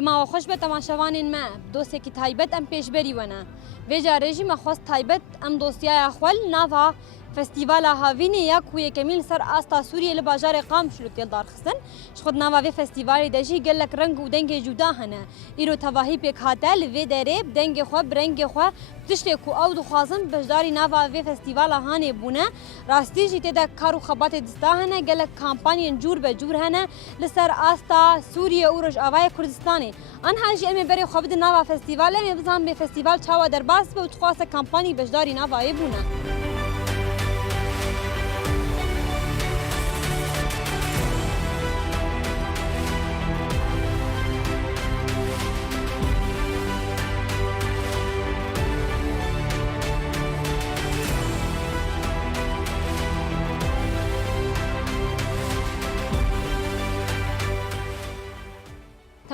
دما خوش به تماشاوانین ما دوستێکی تایبەت ئەم پێشبەری وەنا vêja rejî me xwest taybet em dosyaya xwe li nava Festîvala Havînê ya ku yekemîn li ser asta Sûriyê li bajarê Qamişlo têl darxistin ji xwe di nava vê festîvalê de jî gelek reng û dengê cuda hene îro tevahî pêk hate li vê derê bi dengê xwe bi rengê xwe tiştê ku ew dixwazin beşdarî nava vê festîvala Hanê bûne rastî jî tê de kar û xebatê dista hene gelek kampanyên cûr be cûr hene li ser asta Sûriye û Rojavayê Kurdistanê anha jî em ê berê xwe bidin nava festîvalê em ê bizan vê festîval çawa derbas be û dixwaste kampanyî beşdarî navayê bûne.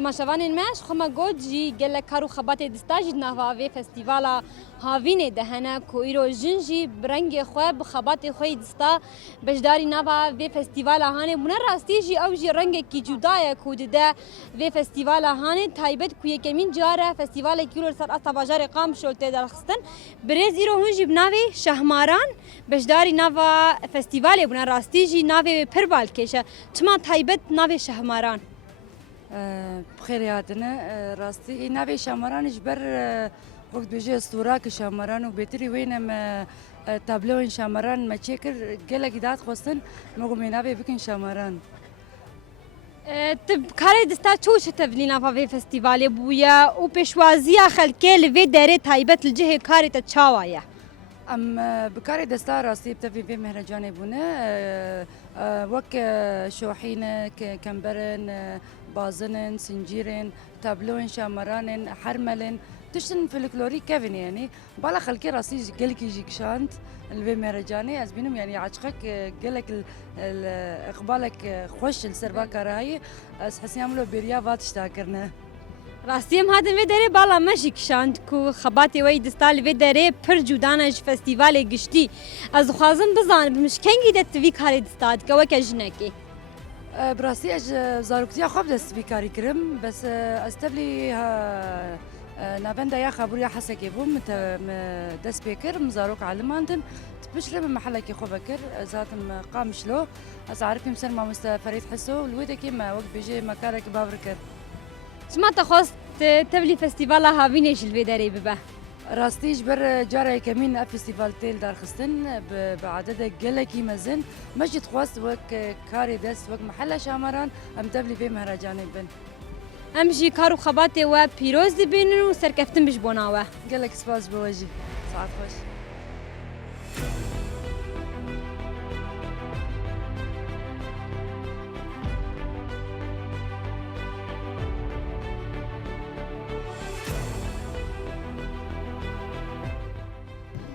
تماشاوانên me ji xwe me got jî gelek kar û xebatê dista jî nava vê festîvala Havînê de hene ku îro jin jî bi rengê xwe bi xebatê xwe yî dista beşdarî nava vê festîvala Hanê bûne rastî jî ew jî rengekî cuda ye ku dide vê festîvala Hanê taybet ku yekemîn care festîvalekî li ser asta bajarê Qamişlo tê darxistin birêz îro hûn jî bi navê Şehmaran beşdarî nava festîvalê bûne rastî jî navê wê pir balkêş e çima taybet navê Şehmaran بخير هاتنا راستي نافي شامران جبر وقت بيجي استوراك شامران وبيتري وين تابلوين شامران ما تشكر قالك دات خصن مقوم نافي بكن شامران تب کاری دستا چوش تبلینا فاوی فستیوالی بویا و پیشوازیا خلکی لوی دره تایبت لجه کاری تا چاوایا ام بكاري دستا راسي بتفي في مهرجاني بونا وك شوحين كمبرن بازنن سنجيرن تابلوين شامرانن حرملن تشتن فلكلوري كيفن يعني بالا خلكي راسي قالك يجي كشانت الفي مهرجاني ازبينهم يعني عشقك قالك اقبالك خوش السربا كراهي حسين يعملوا بريا فات اشتاكرنا راستیم هاتن وی دره بالا مشی کشاند کو خباتی وی دستال وی دره پر جودانه ج فستیوال گشتی از خوازم بزن بمشکنگی دت وی کاری دستاد که وک جنکی براسي اج زاروكتيا خوب دست بكاري كرم بس استبلي نافندا يا خبر يا حسكي بوم دست بكر مزاروك علماندن تبشر من محلك خو بكر ذاتم قامشلو از عارف يمسر ما فريد حسو الويدكي ما وقت بيجي مكارك بابركر شما تخواست تبلی فستیوال هاوینه جلوه داری ببه راستيش بر جاري كمين فستيفال تيل دارخستن بعدد جلكي مزن مجد خواست وك كاري دست وك محل شامران ام دبلي في مهرجاني بن ام جي كارو خباتي و بيروز دبينن و سركفتن بش بوناوه جلك سباس بوجي ساعات خوش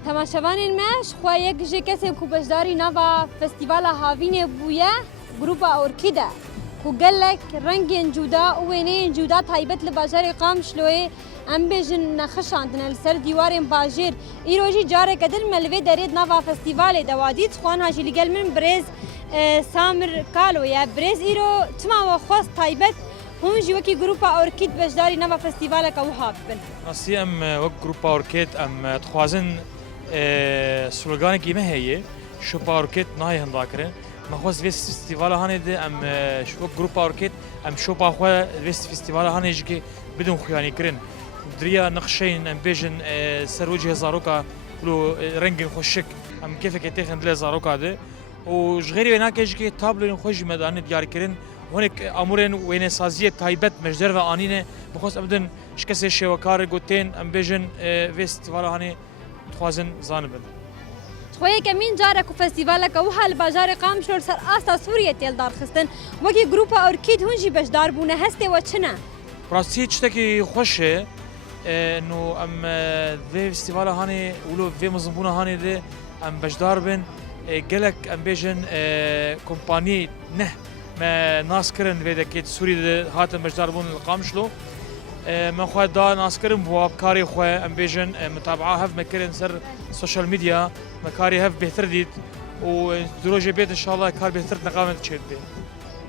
تماشاوانین مش خو یک جه کسی کو بشداری نوا فستیوال هاوینه بویه گروپ اورکیده کو گلک رنگ جودا و وینه جودا تایبت لباجر قامشلوی ام بجن نخشاندن سر دیوارن باجر ایروجی جاره کدل ملوی درید نوا فستیوال دوادید خوان هاجی لگل من برز سامر کالو یا برز ایرو تما و خواست تایبت هون جي وكي جروبا اوركيد بجداري نوا فستيفالا كوهاب بن نصي ام وك جروبا اوركيد ام تخوازن سلوغان کی ما هي شو باوركيت ناي هنداكرن ما خوز فيس فيستيفال هاني دي ام شو جروب باوركيت ام شو باخو فيس فيستيفال هاني جي بدون خياني كرن دريا نقشين ام بيجن سر وجه زاروكا لو رنج خوشك ام كيف كتخن دل زاروكا دي وغيري هناك جي تابلو خوش مدان ديار كرن هناك امورن وين سازيه تايبت مجدر وانينه بخص ابدن شكسه شوكار غوتين ام بيجن فيستيفال هاني خوازن زانبن خويا كمين جارك فستيفالك وها الباجار قامشلو سر اسا سوريا تيل دارخستن وكي جروبا اوركيد هونجي بشدار بونه هسته وچنا براستي تشتكي خوشه انه ام في فستيفال هاني ولو في مزبونه هاني دي ام بشدار بن قالك ام بيجن كومباني نه ما ناس كرن في دكيت سوري هاتن بشدار بون قامشلو من خو دا ناسكرم بو بكاري خو ام بيجن متابعه هف مكرن سر السوشيال ميديا مكاري هف بهتر ديت ودروجي بيت ان شاء الله كار بهتر نقامه تشد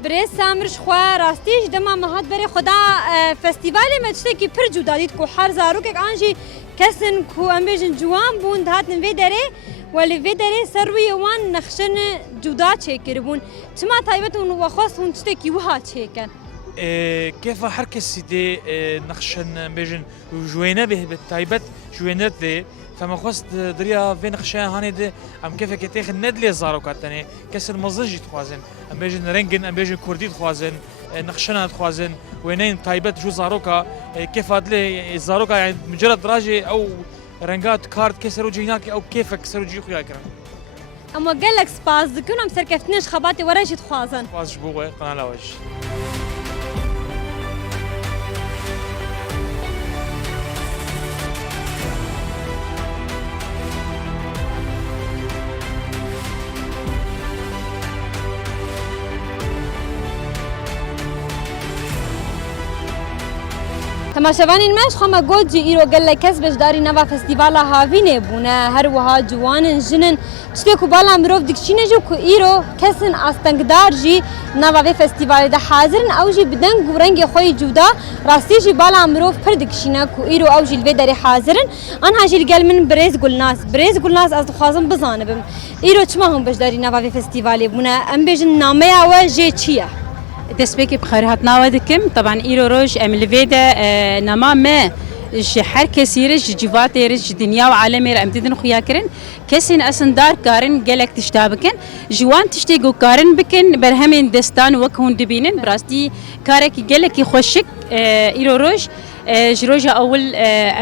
برێز سامرش خوا ڕاستیش دەما مەهات بەرێ خدا فەستیڤالێ me tiştekî pir cuda dît ku her zarokek an jî kesin ku em bêjin ciwan bûn dihatin vê derê we li vê derê ser rûyê wan nexşin cuda çêkiribûn çima taybet hûn wexwast hûn tiştekî wiha çêkin كيف هر كسي دي نقشن بيجن جوينه به بالتايبت جوينت دي فما خواست دريا في نقشان هاني دي ام كيف كتاخ ندلي زاروكات تاني كسر مزنجي تخوازن ام بيجن رنجن ام بيجن كردي تخوازن نقشنا تخوازن وينين تايبت جو زاروكا كيف هادلي زاروكا يعني مجرد راجي او رنجات كارد كسرو جيناك او كيف كسرو جي خويا كران اما gelek spas dikin em serkeftinêj xebatê were jî dixwazin واز جبوه قناه لاوج تماشەوانین مەش خۆمە گۆجی ئیرۆ gelek kes beşdarî nava festîvala havînê bûne her wiha ciwanin jinin tiştê ku bala mirov dikişîne jî ku îro kesin astengdar jî nava vê festîvalê de hazirin ew jî bi deng û rengê xwe yî cuda rastî jî bala mirov pir dikişîne ku îro ew jî li vê derê hazirin anha jî li gel min Birêz Gulnaz ez dixwazim bizanibim îro çima hûn beşdarî nava vê festîvalê bûne em bêjin nameya we jê çi ye دەستپێکی بخەرهاتناوە دکم طبعا ئیرۆ ڕۆژ ئەم لەوێدا نەما me ji her kesî re ji cîvatê re ji dinya û alemê re em didin xuyakirin kesên esindar karin gelek tişta bikin ji wan tiştê ku karin bikin berhemên destan wek hûn dibînin bi rastî karekî gelekî xweşik îro roj ji roja ewil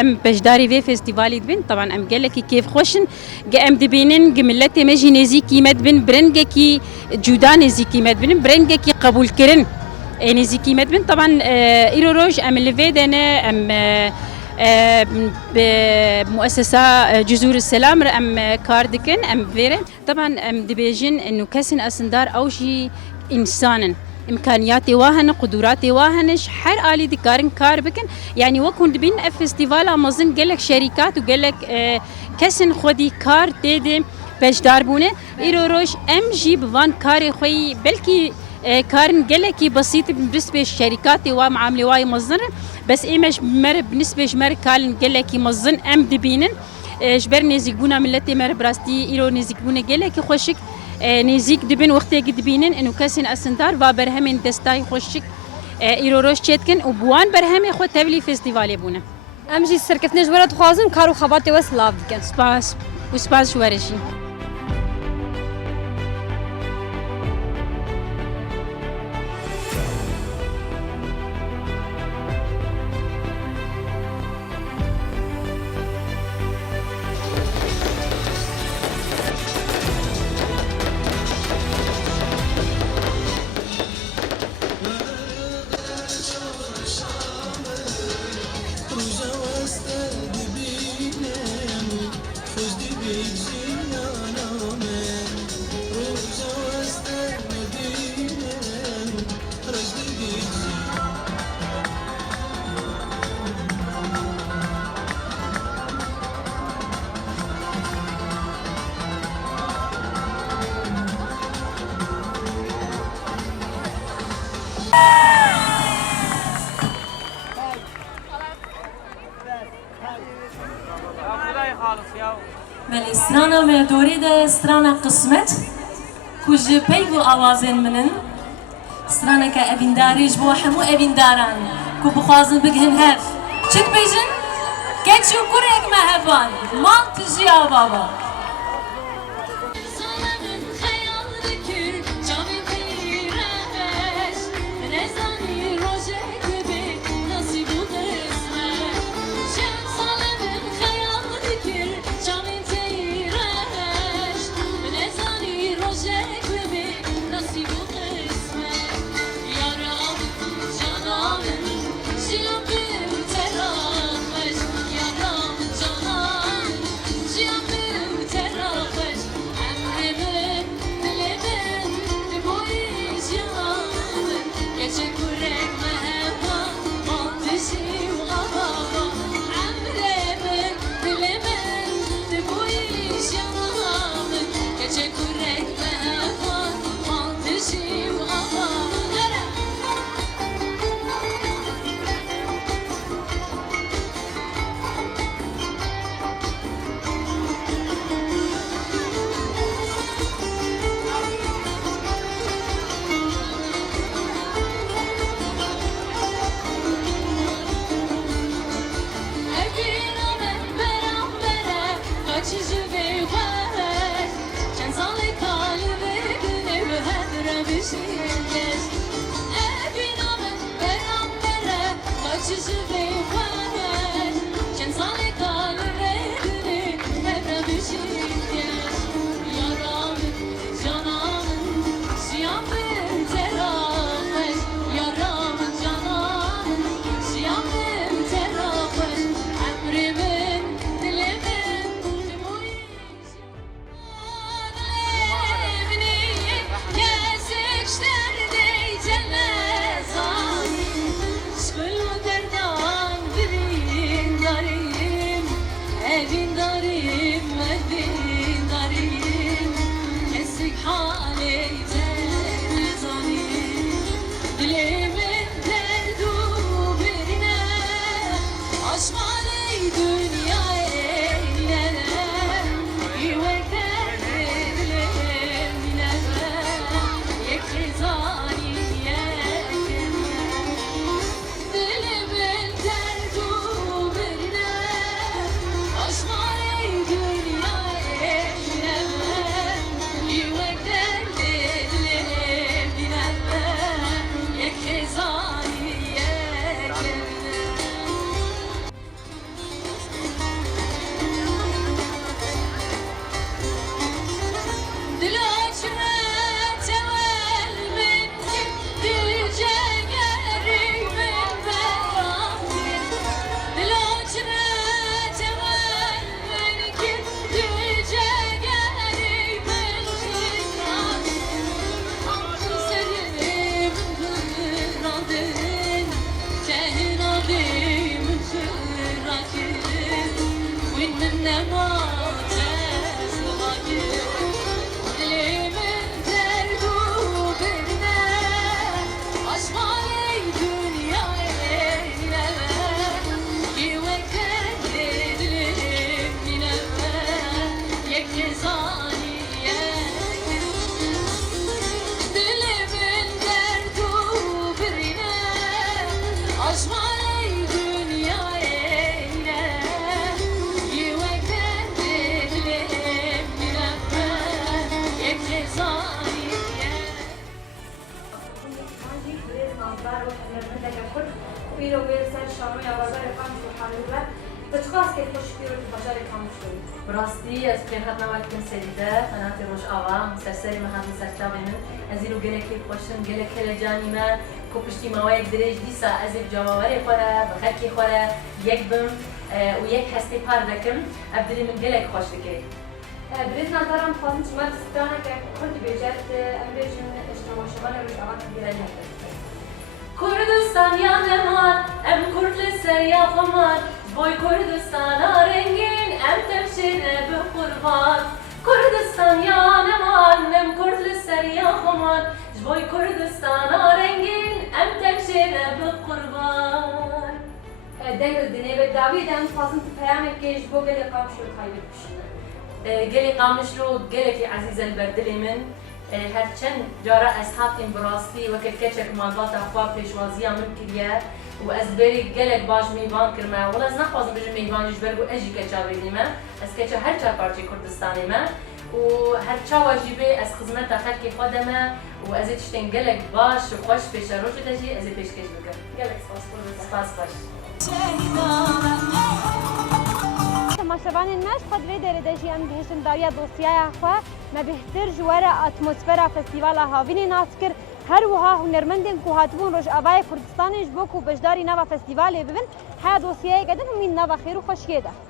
em beşdarî vê festîvalê dibin طبعا em gelekî kêfxweşin em dibînin gi milletê me jî nêzîkî me dibin bi rengekî cuda nêzîkî me dibin bi rengekî qebûlkirin nêzîkî me dibin طبعا îro roj em li vê de ne em بمؤسسة جذور السلام ام كاردكن ام فيري طبعا ام دبيجن انه كسن اسندار او شي انسانا امكانياتي واهن قدراتي واهنش حر الي دي كارن كار بكن يعني وكون دبين فيستيفال امازن قالك شركات وقالك كسن خدي كار تيدي باش داربونه ايرو روش ام جي بفان كاري خوي بلكي كارن قالك بسيط بالنسبه للشركات ومعامله واي مزن بس ايمش مر بالنسبه جمر كالن قالك مزن ام دبينن جبر نزيقونا ملتي مر براستي ايرو نزيقونا قالك خوشك نزيق دبن وقت دبينن انه كاسن اسندار و برهمن دستاي خوشك ايرو روش چتكن وبوان برهم خو تبلي فيستيفال بونه ام جي serkeftinêj were dixwazin kar û xebatê we silav dikin سپاس وسپاس شوارشي ملی استرانا me دوری ده استرانا قسمت کج پیگو آوازین منن استرانا که اوینداریش بو همو اوینداران کو بخوازن بگهن هف چت بیجن کچو کرک مهبان مال تجیا بابا براستی از خیلی هات نواد کن سریده قنات روش آوا مسلسلی مهات مسلسل من ازیلو گله کی خوشم گله کل جانی ما کوپشتی موای درج دیسا ازیل جواری خوره بخکی خوره یک بم و یک هستی پار دکم ابدلی من گله خوش دکی. برید نظرم خواهیم شما دستانه که کردی بجد امریکن اجتماع شمال روش آوا گیرانی کردستان یا نمان ام کرد لسریا خمان بوی کردستان رنگین ام تمشین به قربان کردستان یا نمان ام کرد لسریا خمان بوی کردستان رنگین ام تمشین به قربان. دنگ دنیه به داوید هم خواهیم پیامه کهش بو گلی قامش رو خواهید بشنه. گلی قامش رو گلی که عزیز البردلی من هرچند جارا اصحابیم براستی و که کچک مالبات خواب پیشوازی من کلیه و از بری گلک باش میوان کرمه ولی از نخوازم بجم میوانش برگو اجی کچا بیدیمه از کچا هر چه پارچه کردستانی ما و هر چه واجبه از خدمت خلقی خودمه و از تشتین گلک باش و خوش پیش روش تجی از پیش کش بکن. گلک سپاس باش. تماشاوان الناس قد ريدر دجي ام بهشن داريا دوسيا خو ما بهتر جواره اتمسفيرا فستيفال هاويني ناسكر هر وها هنرمندن کو هاتبون روش ابای کردستانش بو کو بجداری نوا فستیوال ببن ها دوسیه قدن من نوا خیر و خوشیه ده